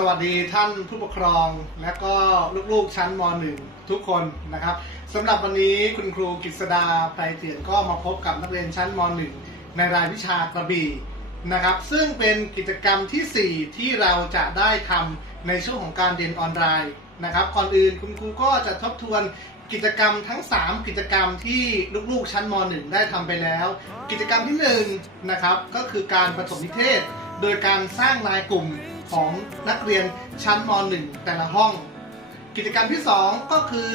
สวัสดีท่านผู้ปกครองและก็ลูกๆชั้นม .1 ทุกคนนะครับสำหรับวันนี้คุณครูกฤษดาไพรเถื่อนก็มาพบกับนักเรียนชั้นม .1 ในรายวิชากระบี่นะครับ ซึ่งเป็นกิจกรรมทีสี่ 4 ที่เราจะได้ทำในช่วงของการเรียนออนไลน์นะครับก่อนอื่นคุณครูก็จะทบทวนกิจกรรมทั้ง 3 กิจกรรมที่ลูกๆชั้นม .1 ได้ทำไปแล้ว กิจกรรมที่1นะครับก็คือการผสมนิเทศ โดยการสร้างรายกลุ่ม ของนักเรียนชั้นม .1 แต่ละห้อง กิจกรรมที่ 2 ก็คือ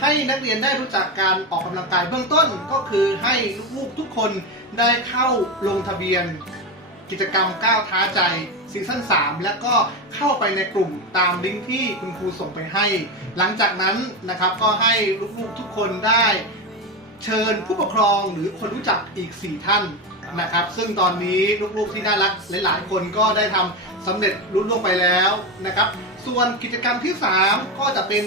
ให้นักเรียนได้รู้จักการออกกำลังกายเบื้องต้น ก็คือให้ลูกๆทุกคนได้เข้าลงทะเบียน กิจกรรมก้าวท้าใจซีซั่น3แล้วก็เข้าไปในกลุ่มตามลิงก์ที่คุณครูส่งไปให้ หลังจากนั้นนะครับก็ให้ลูกๆทุกคนได้เชิญผู้ปกครองหรือคนรู้จักอีก 4 ท่านนะครับ ซึ่งตอนนี้ลูกๆที่น่ารักหลายๆคนก็ได้ทำ สำเร็จรุ่ล่วงไปแล้วนะครับ ส่วนกิจกรรมที่ 3 ก็จะเป็น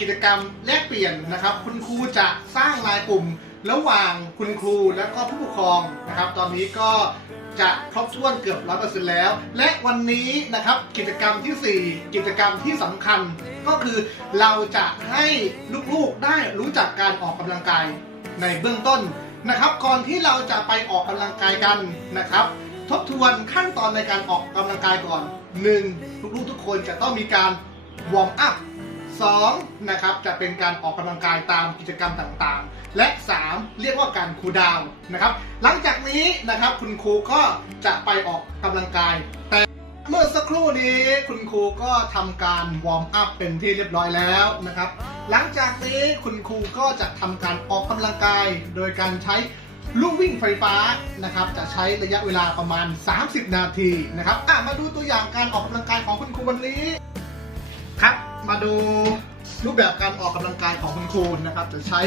กิจกรรมแลกเปลี่ยนนะครับ คุณครูจะสร้างรายกลุ่มระหว่างคุณครูและก็ผู้ปกครองนะครับ ตอนนี้ก็จะครบถ้วนเกือบร้อยเปอร์เซ็นต์แล้ว และวันนี้นะครับกิจกรรมทีสี่4 กิจกรรมที่สำคัญ ก็คือเราจะให้ลูกๆได้รู้จักการออกกำลังกายในเบื้องต้นนะครับ ก่อนที่เราจะไปออกกำลังกายกันนะครับ ทบทวนขั้นตอนในการออกกำลังกายก่อน 1. ลูกๆทุกคนจะต้องมีการวอร์มอัพ 2. นะครับจะเป็นการออกกำลังกายตามกิจกรรมต่างๆ และ 3. เรียกว่าการคูลดาวน์นะครับหลังจากนี้นะครับคุณครูก็จะไปออกกำลังกาย แต่เมื่อสักครู่นี้คุณครูก็ทำการวอร์มอัพเป็นที่เรียบร้อยแล้วนะครับ หลังจากนี้คุณครูก็จะทำการออกกำลังกาย โดยการใช้ ลู่วิ่งไฟฟ้านะครับจะใช้ระยะเวลาประมาณ 30 นาทีนะครับอะมาดูตัวอย่างการออกกำลังกายของคุณครูวันนี้ครับ มาดูรูปแบบการออกกำลังกายของคุณครูนะครับ จะใช้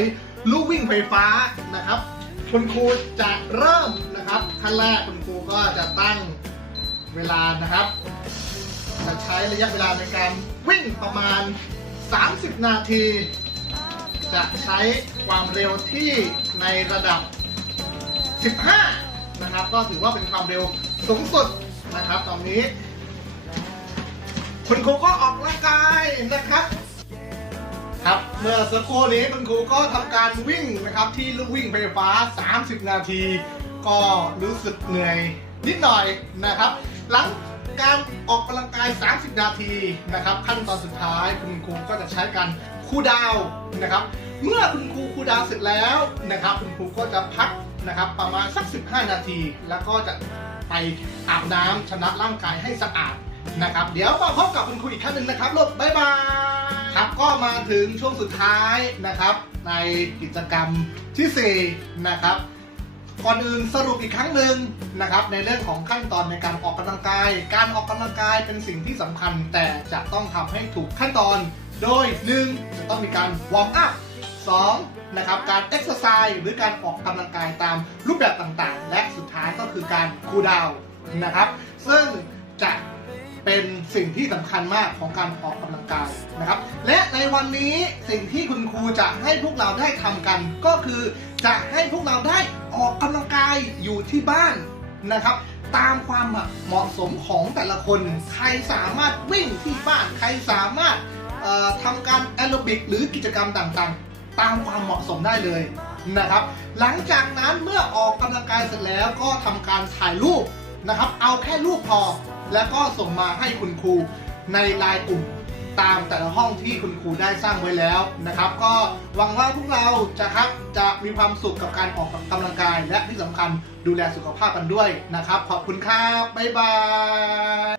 ลู่วิ่งไฟฟ้านะครับ คุณครูจะเริ่มนะครับขั้นแรกคุณครูก็จะตั้งเวลานะครับ จะใช้ระยะเวลาในการวิ่งประมาณ 30 นาที จะใช้ความเร็วที่ในระดับ 15 นะครับ ก็ถือว่าเป็นความเร็วสูงสุดนะครับ ตอนนี้ คุณครูก็ออกกำลังกายนะครับ ครับ เมื่อสักครู่นี้คุณครูก็ทำการวิ่งนะครับ ที่ลูกวิ่งไฟฟ้า 30 นาที ก็รู้สึกเหนื่อยนิดหน่อยนะครับ หลังการออกกำลังกาย 30 นาทีนะครับ ขั้นตอนสุดท้ายคุณครูก็จะใช้การคูดาวนะครับ เมื่อคุณครูคูดาวเสร็จแล้วนะครับ คุณครูก็จะพัก นะครับ ประมาณสัก 15 นาที แล้วก็จะไปอาบน้ำชำระร่างกายให้สะอาดนะครับ เดี๋ยวมาพบกับคุณครูอีกครั้งหนึ่งนะครับลูกบ๊ายบายครับก็มาถึงช่วงสุดท้ายนะครับ ในกิจกรรมที่ 4 นะครับก่อนอื่นสรุปอีกครั้งหนึ่งนะครับในเรื่องของขั้นตอนในการออกกำลังกาย การออกกำลังกายเป็นสิ่งที่สำคัญ แต่จะต้องทำให้ถูกขั้นตอน โดย 1. จะต้องมีการวอร์มอัพ 2. นะครับการเอ็กซ์ไซส์หรือการออกกำลังกายตามรูปแบบต่างๆ และสุดท้ายก็คือการคูลดาวน์นะครับ ซึ่งจะเป็นสิ่งที่สำคัญมากของการออกกำลังกายนะครับ และในวันนี้สิ่งที่คุณครูจะให้พวกเราได้ทำกัน ก็คือจะให้พวกเราได้ออกกำลังกายอยู่ที่บ้านนะครับตามความเหมาะสมของแต่ละคน ใครสามารถวิ่งที่บ้าน ใครสามารถทำการแอโรบิกหรือกิจกรรมต่างๆ ตามความเหมาะสมได้เลยนะครับ หลังจากนั้นเมื่อออกกำลังกายเสร็จแล้วก็ทำการถ่ายรูปนะครับ เอาแค่รูปพอ แล้วก็ส่งมาให้คุณครูในไลน์กลุ่มตามแต่ละห้องที่คุณครูได้สร้างไว้แล้วนะครับ ก็หวังว่าพวกเราจะครับจะมีความสุขกับการออกกำลังกาย และที่สำคัญดูแลสุขภาพกันด้วยนะครับ ขอบคุณครับ บ๊ายบาย